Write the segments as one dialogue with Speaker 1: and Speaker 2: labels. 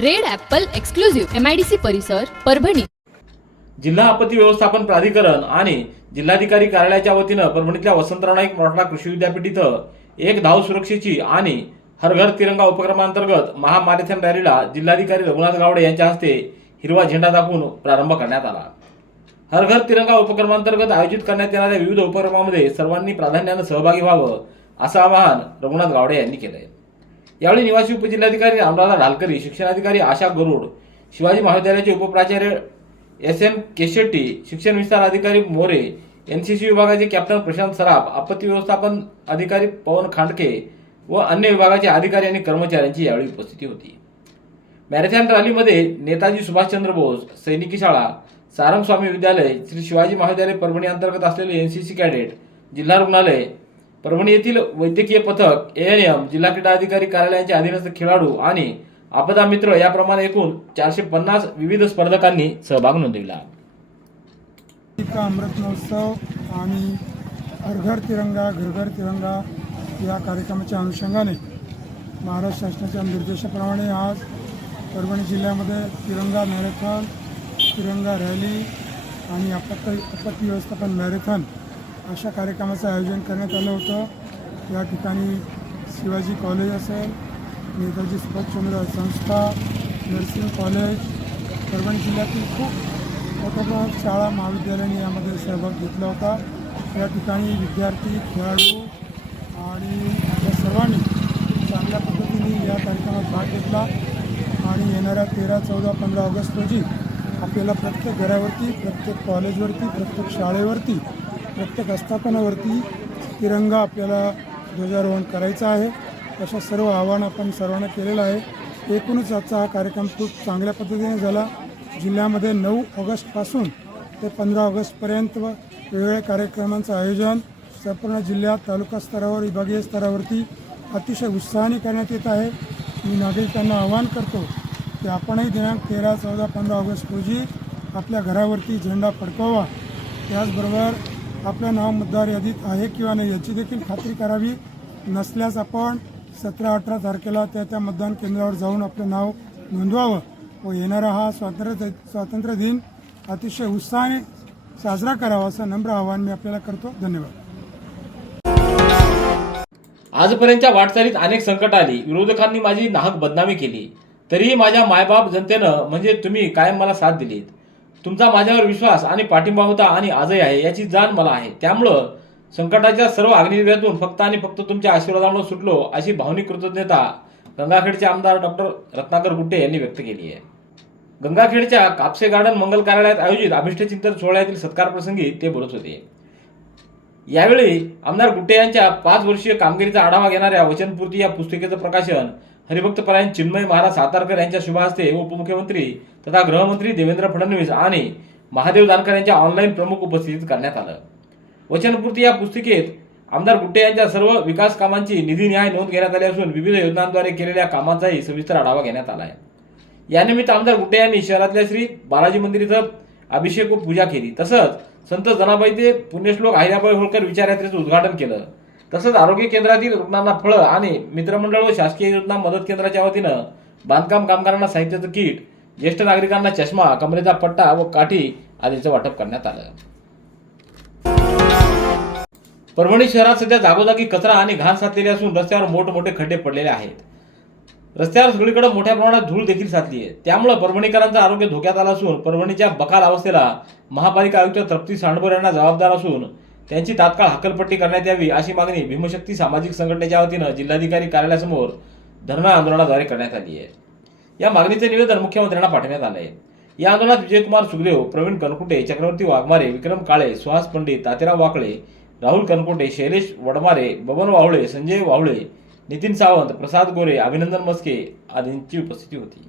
Speaker 1: Red Apple exclusive MIDC परिसर परभणी.
Speaker 2: जिल्हा आपत्ती व्यवस्थापन प्राधिकरण आणि जिल्हाधिकारी कार्यालयाच्या वतीनं परभणीतल्या वसंतराव नाईक मराठा कृषी विद्यापीठ इथं एक धाव सुरक्षेची आणि हर घर तिरंगा उपक्रमांतर्गत महामॅरेथॉन रॅलीला जिल्हाधिकारी रघुनाथ गावडे यांच्या हस्ते हिरवा झेंडा दाखवून प्रारंभ करण्यात आला. हर घर तिरंगा उपक्रमांतर्गत आयोजित करण्यात येणाऱ्या विविध उपक्रमामध्ये सर्वांनी प्राधान्यानं सहभागी व्हावं असं आवाहन रघुनाथ गावडे यांनी केलंय. यावेळी निवासी उपजिल्हाधिकारी रामदादा ढालकरी शिक्षणाधिकारी आशा गरुड शिवाजी महाविद्यालयाचे उपप्राचार्य एस एम केशेट्टी शिक्षण विस्तार अधिकारी मोरे एनसीसी विभागाचे कॅप्टन प्रशांत सराफ आपत्ती व्यवस्थापन अधिकारी पवन खांडके व अन्य विभागाचे अधिकारी आणि कर्मचाऱ्यांची यावेळी उपस्थिती होती. मॅरेथॉन रॅलीमध्ये नेताजी सुभाषचंद्र बोस सैनिकी शाळा सारंगस्वामी विद्यालय श्री शिवाजी महाविद्यालय परभणी अंतर्गत असलेले एनसीसी कॅडेट जिल्हा रुग्णालय परभणी येथील वैद्यकीय पथक एएनएम जिल्हा क्रीडा अधिकारी कार्यालयाचे अधीनस्थ खेळाडू आणि आपदा मित्र याप्रमाणे एकूण चारशे पन्नास विविध स्पर्धकांनी सहभाग नोंदविला.
Speaker 3: अमृत महोत्सव आणि हरघर तिरंगा घरघर तिरंगा या कार्यक्रमाच्या अनुषंगाने महाराष्ट्र शासनाच्या निर्देशाप्रमाणे आज परभणी जिल्ह्यामध्ये तिरंगा मॅरेथॉन तिरंगा रॅली आणि आपत्ती आपत्ती व्यवस्थापन मॅरेथॉन अशा कार्यक्रमाचं आयोजन करण्यात आलं होतं. या ठिकाणी शिवाजी कॉलेज असेल नेताजी सुभाषचंद्र संस्था नर्सिंग कॉलेज परभणी जिल्ह्यातील खूप मोठ्या प्रमाणात शाळा महाविद्यालयांनी यामध्ये सहभाग घेतला होता. या ठिकाणी विद्यार्थी खेळाडू आणि या सर्वांनी चांगल्या पद्धतीने या कार्यक्रमात भाग घेतला. आणि येणाऱ्या तेरा चौदा पंधरा ऑगस्ट रोजी आपल्याला प्रत्येक घरावरती प्रत्येक कॉलेजवरती प्रत्येक शाळेवरती प्रत्येक आस्थापनावरती तिरंगा आपल्याला ध्वजारोहण करायचं आहे. अशा सर्व आव्हान आपण सर्वांना केलेलं आहे. एकूणच आजचा हा कार्यक्रम खूप चांगल्या पद्धतीने झाला. जिल्ह्यामध्ये नऊ ऑगस्टपासून ते पंधरा ऑगस्टपर्यंत वेगवेगळ्या कार्यक्रमांचं आयोजन संपूर्ण जिल्ह्यात तालुका स्तरावर विभागीय स्तरावरती अतिशय उत्साहाने करण्यात येत आहे. मी नागरिकांना आवाहन करतो की आपणही दिनांक तेरा चौदा पंधरा ऑगस्ट रोजी आपल्या घरावरती झेंडा फडकवावा त्याचबरोबर आपलं नाव मतदार यादीत आहे किंवा नाही याची देखील खात्री करावी. नसल्यास आपण सतरा अठरा तारखेला त्या त्या मतदान केंद्रावर जाऊन आपलं नाव नोंदवावं व येणारा हा स्वातंत्र्य स्वातंत्र्य दिन अतिशय उत्साहाने साजरा करावा असं नम्र आवाहन मी आपल्याला करतो. धन्यवाद.
Speaker 2: आजपर्यंतच्या वाटचालीत अनेक संकट आली. विरोधकांनी माझी नाहक बदनामी केली. तरीही माझ्या मायबाप जनतेनं म्हणजे तुम्ही कायम मला साथ दिलीत. तुमचा माझ्यावर विश्वास आणि पाठिंबा होता आणि आजही आहे याची जाण मला आहे. त्यामुळं संकटाच्या सर्व अग्निदिव्यातून फक्त आणि फक्त तुमच्या आशीर्वादामुळे सुटलो अशी भावनिक कृतज्ञता गंगाखेडचे आमदार डॉक्टर रत्नाकर गुट्टे यांनी व्यक्त केली आहे. गंगाखेडच्या कापसे गार्डन मंगल कार्यालयात आयोजित अभिष्टचिंतन सोहळ्यातील सत्कार प्रसंगी ते बोलत होते. यावेळी आमदार गुट्टे यांच्या पाच वर्षीय कामगिरीचा आढावा घेणाऱ्या वचनपूर्ती या पुस्तिकेचं प्रकाशन हरिभक्त परायण चिन्मय महाराज सातारकर यांच्या शुभहस्ते उपमुख्यमंत्री तथा गृहमंत्री देवेंद्र फडणवीस आणि महादेव जानकर यांच्या ऑनलाईन प्रमुख उपस्थितीत करण्यात आलं. वचनपूर्ती या पुस्तिकेत आमदार गुट्टे यांच्या सर्व विकास कामांची निधी न्याय नोंद घेण्यात आली असून विविध योजनांद्वारे केलेल्या कामांचाही सविस्तर आढावा घेण्यात आला आहे. यानिमित्त आमदार गुट्टे यांनी शहरातल्या श्री बालाजी मंदिर इथं अभिषेक व पूजा केली. तसंच संत जनाबाई ते पुण्यश्लोक अहिल्याबाई होळकर विचारयात्रेचं उद्घाटन केलं. तसंच आरोग्य केंद्रातील रुग्णांना फळं आणि मित्रमंडळ व शासकीय योजना मदत केंद्राच्या वतीनं बांधकाम कामगारांना साहित्याचं किट ज्येष्ठ नागरिकांना चष्मा कमरेचा पट्टा व काठी आदीचं वाटप करण्यात आलं. परभणी शहरात सध्या जागोजागी कचरा आणि घाण साचलेली असून रस्त्यावर मोठमोठे खड्डे पडलेले आहेत. रस्त्यावर सगळीकडे मोठ्या प्रमाणात धूळ देखील साचली आहे त्यामुळे परभणीकरांचं आरोग्य धोक्यात आलं असून परभणीच्या बकाल अवस्थेला महापालिका आयुक्त तृप्ती सांडभोर यांना जबाबदार असून त्यांची तात्काळ हकलपट्टी करण्यात यावी अशी मागणी भीमशक्ती सामाजिक संघटनेच्या वतीनं जिल्हाधिकारी कार्यालयासमोर धरणं आंदोलनाद्वारे करण्यात आली आहे. या मागणीचे निवेदन मुख्यमंत्र्यांना पाठवण्यात आले आहे. या आंदोलनात विजयकुमार सुखदेव प्रवीण कनकुटे चक्रवर्ती वाघमारे विक्रम काळे सुहास पंडित तातेराव वाकळे राहुल कनकोटे शैलेश वडमारे बबन वावळे संजय वावळे नितीन सावंत प्रसाद गोरे अभिनंदन मस्के आदींची उपस्थिती होती.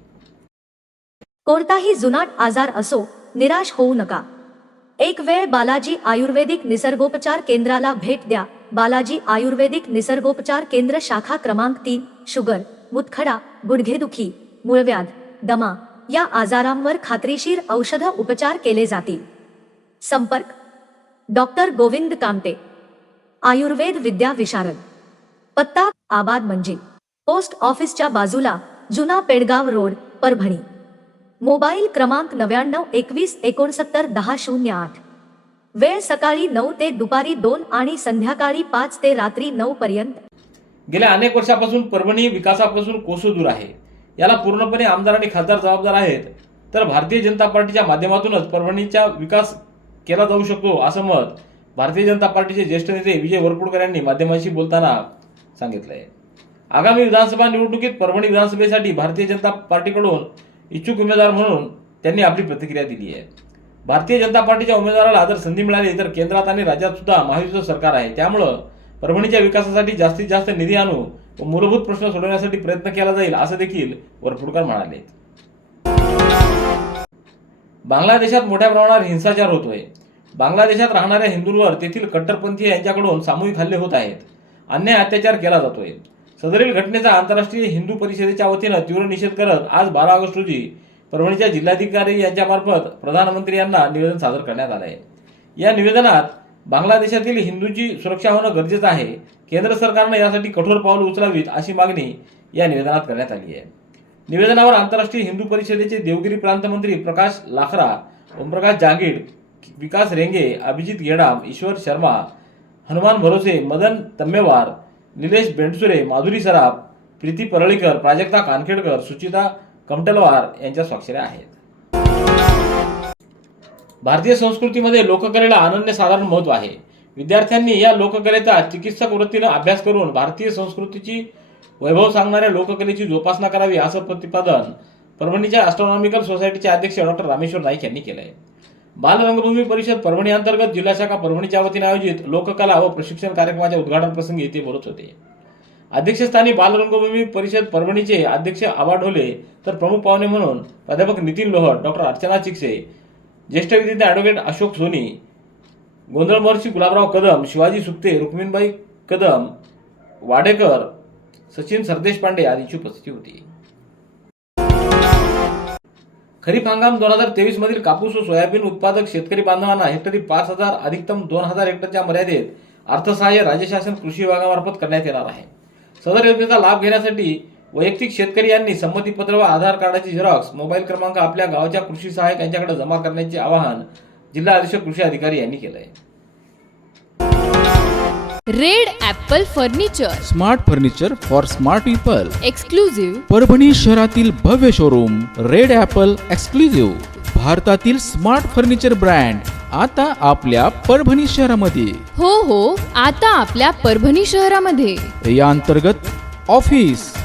Speaker 4: कोणताही जुनाट आजार असो निराश होऊ नका. एक वेळ बालाजी आयुर्वेदिक निसर्गोपचार केंद्राला भेट द्या. बालाजी आयुर्वेदिक निसर्गोपचार केंद्र शाखा क्रमांक तीन शुगर मुतखडा गुडघेदुखी. मूळव्याध दमा या आजारांवर खात्रीशीर औषध उपचार केले जातील. संपर्क डॉक्टर गोविंद कामते आयुर्वेद विद्या विशारद पत्ता आबाद म्हणजे पोस्ट ऑफिसच्या बाजूला जुना पेडगाव रोड परभणी. मोबाईल क्रमांक नव्याण्णव एकवीस एकोणसत्तर दहा शून्य आठ. वेळ सकाळी नऊ ते दुपारी दोन आणि संध्याकाळी पाच ते रात्री नऊ पर्यंत.
Speaker 2: गेल्या अनेक वर्षापासून परभणी विकासापासून कोसो दूर आहे. याला पूर्णपणे आमदार आणि खासदार जबाबदार आहेत. तर भारतीय जनता पार्टीच्या माध्यमातूनच परभणीचा विकास केला जाऊ शकतो असं मत भारतीय जनता पार्टीचे ज्येष्ठ नेते विजय वरपुडकर यांनी माध्यमांशी बोलताना सांगितलं आहे आगामी विधानसभा निवडणुकीत परभणी विधानसभेसाठी भारतीय जनता पार्टीकडून इच्छुक उमेदवार म्हणून त्यांनी आपली प्रतिक्रिया दिली आहे. भारतीय जनता पार्टीच्या उमेदवाराला जर संधी मिळाली तर केंद्रात आणि राज्यात सुद्धा महायुतीचं सरकार आहे. त्यामुळं परभणीच्या विकासासाठी जास्तीत जास्त निधी आणू व मूलभूत प्रश्न सोडवण्यासाठी प्रयत्न केला जाईल असं देखील वरपुडकर म्हणाले. बांगलादेशात मोठ्या प्रमाणावर हिंसाचार होतोय. बांगलादेशात राहणाऱ्या हिंदूंवर तेथील कट्टरपंथी यांच्याकडून सामूहिक हल्ले होत आहेत. अन्याय अत्याचार केला जातोय. सदरील घटनेचा आंतरराष्ट्रीय हिंदू परिषदेच्या वतीनं तीव्र निषेध करत आज बारा ऑगस्ट रोजी परभणीच्या जिल्हाधिकारी यांच्यामार्फत प्रधानमंत्री यांना निवेदन सादर करण्यात आलं आहे या निवेदनात बांगलादेशातील हिंदूंची सुरक्षा होणं गरजेचं आहे. केंद्र सरकारनं यासाठी कठोर पावलं उचलावीत अशी मागणी या निवेदनात करण्यात आली आहे. निवेदनावर आंतरराष्ट्रीय हिंदू परिषदेचे देवगिरी प्रांतमंत्री प्रकाश लाखरा ओमप्रकाश जागीर विकास रेंगे अभिजित गेडाम ईश्वर शर्मा हनुमान भरोसे मदन तम्मेवार निलेश बेंडसुरे माधुरी सराफ प्रीती परळीकर प्राजक्ता कानखेडकर सुचिता कमटलवार यांच्या स्वाक्षऱ्या आहेत. भारतीय संस्कृतीमध्ये लोककलेला अनन्यसाधारण महत्त्व आहे. विद्यार्थ्यांनी या लोककलेचा चिकित्सक वृत्तीनं अभ्यास करून भारतीय संस्कृतीची वैभव सांगणाऱ्या लोककलेची जोपासना करावी असं प्रतिपादन परभणीच्या ॲस्ट्रॉनॉमिकल सोसायटीचे अध्यक्ष डॉक्टर रामेश्वर नाईक यांनी केलं आहे बालरंगभूमी परिषद परभणी अंतर्गत जिल्हा शाखा परभणीच्या वतीने आयोजित लोककला व प्रशिक्षण कार्यक्रमाच्या उद्घाटन प्रसंगी ते बोलत होते. अध्यक्षस्थानी बालरंगभूमी परिषद परभणीचे अध्यक्ष आबा ढोले तर प्रमुख पाहुणे म्हणून प्राध्यापक नितीन लोहट डॉक्टर अर्चना चिकसे ज्येष्ठ विद्यार्थी ॲडव्होकेट अशोक सोनी गोंधळ महर्षी गुलाबराव कदम शिवाजी सुक्ते रुक्मिणबाई कदम वाडेकर सचिन सरदेश पांडे आदीची उपस्थिती होती. खरीप हंगाम दोन हजार तेवीस मधील कापूस व सोयाबीन उत्पादक शेतकरी बांधवांना हेक्टरी पाच हजार अधिकतम दोन हजार हेक्टरच्या मर्यादेत अर्थसहाय्य राज्य शासन कृषी विभागामार्फत करण्यात येणार आहे. सदर योजनेचा लाभ घेण्यासाठी वैयक्तिक शेतकरी यांनी संमतीपत्र व आधार कार्डाची झेरॉक्स मोबाईल क्रमांक आपल्या गावच्या कृषी सहाय्यक यांच्याकडे जमा करण्याचे आवाहन जिल्हा अधीक्षक कृषी अधिकारी यांनी केलं आहे
Speaker 1: red apple furniture.
Speaker 5: Smart furniture for smart people.
Speaker 1: Exclusive
Speaker 5: Parbhani शहरातील भव्य शोरूम रेड ॲपल एक्सक्लुझिव्ह भारतातील स्मार्ट फर्निचर ब्रँड आता आपल्या परभणी शहरामध्ये.
Speaker 1: हो हो आता आपल्या परभणी शहरामध्ये.
Speaker 5: या अंतर्गत ऑफिस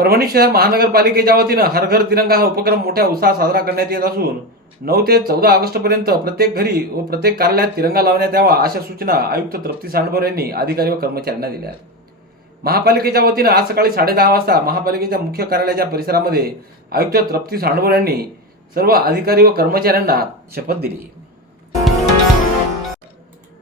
Speaker 2: परभणी शहर महानगरपालिकेच्या वतीनं हर घर तिरंगा हा उपक्रम मोठ्या उत्साहात साजरा करण्यात येत असून नऊ ते चौदा ऑगस्ट पर्यंत प्रत्येक घरी व प्रत्येक कार्यालयात तिरंगा लावण्यात यावा अशा सूचना आयुक्त तृप्ती सांडभर यांनी अधिकारी व कर्मचाऱ्यांना दिल्या महापालिकेच्या वतीनं आज सकाळी साडेदहा वाजता महापालिकेच्या मुख्य कार्यालयाच्या परिसरामध्ये आयुक्त तृप्ती सांडभर यांनी सर्व अधिकारी व कर्मचाऱ्यांना शपथ दिली.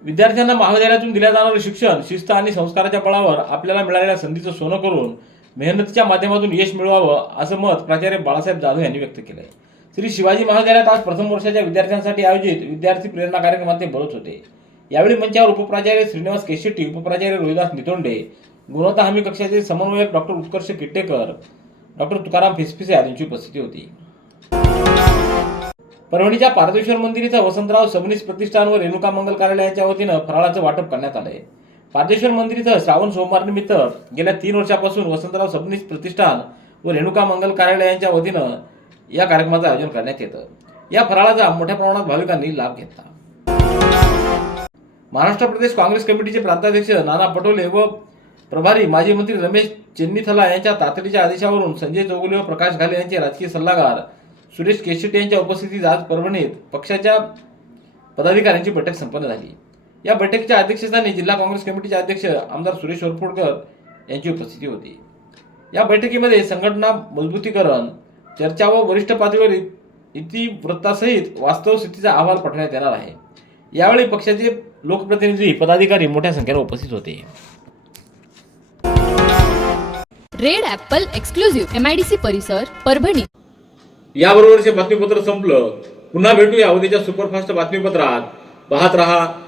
Speaker 2: विद्यार्थ्यांना महाविद्यालयातून दिल्या जाणारं शिक्षण शिस्त आणि संस्काराच्या बळावर आपल्याला मिळालेल्या संधीचं सोनं करून मेहनतीच्या माध्यमातून यश मिळवावं असं मत प्राचार्य बाळासाहेब जाधव यांनी व्यक्त केलंय. श्री शिवाजी महाविद्यालयात आज प्रथम वर्षाच्या विद्यार्थ्यांसाठी आयोजित विद्यार्थी प्रेरणा कार्यक्रमात ते बोलत होते. यावेळी मंचावर उपप्राचार्य श्रीनिवास केशेट्टी उपप्राचार्य रोहिदास नितोंडे गुणवत्ता हमी कक्षाचे समन्वयक डॉक्टर उत्कर्ष किट्टेकर डॉक्टर तुकाराम फिसफिसे आदींची उपस्थिती होती. परभणीच्या पारदेश्वर मंदिर इथं वसंतराव सबनीस प्रतिष्ठान व रेणुका मंगल कार्यालयाच्या वतीनं फराळाचं वाटप करण्यात आलंय. पारदेश्वर मंदिर इथं श्रावण सोमवार निमित्त गेल्या तीन वर्षापासून वसंतराव सबनीस प्रतिष्ठान व रेणुका मंगल कार्यालयांच्या वतीनं या कार्यक्रमाचं आयोजन करण्यात येतं. या फराळाचा मोठ्या प्रमाणात भाविकांनी लाभ घेतला. महाराष्ट्र प्रदेश काँग्रेस कमिटीचे प्रांताध्यक्ष नाना पटोले व प्रभारी माजी मंत्री रमेश चेन्नीथला यांच्या तातडीच्या आदेशावरून संजय चौगुले व प्रकाश घाले यांचे राजकीय सल्लागार सुरेश केशेट्टी यांच्या उपस्थितीत आज परभणीत पक्षाच्या पदाधिकाऱ्यांची बैठक संपन्न झाली. या बैठकीच्या अध्यक्षस्थानी जिल्हा काँग्रेस कमिटीचे अध्यक्ष आमदार सुरेश वरपुडकर यांची उपस्थिती होती. या बैठकीमध्ये संघटना मजबूतीकरण चर्चा व वरिष्ठ पातळीवर इतिवृत्तासहित वास्तव स्थितीचा अहवाल पाठवण्यात येणार आहे. यावेळी पक्षाचे लोकप्रतिनिधी पदाधिकारी मोठ्या संख्येने उपस्थित होते.
Speaker 1: Red Apple exclusive M I D C परिसर परभणी.
Speaker 2: याबरोबरचे बातमीपत्र संपलं. पुन्हा भेटूया उद्याच्या सुपरफास्ट बातमीपत्रात. पाहत रहा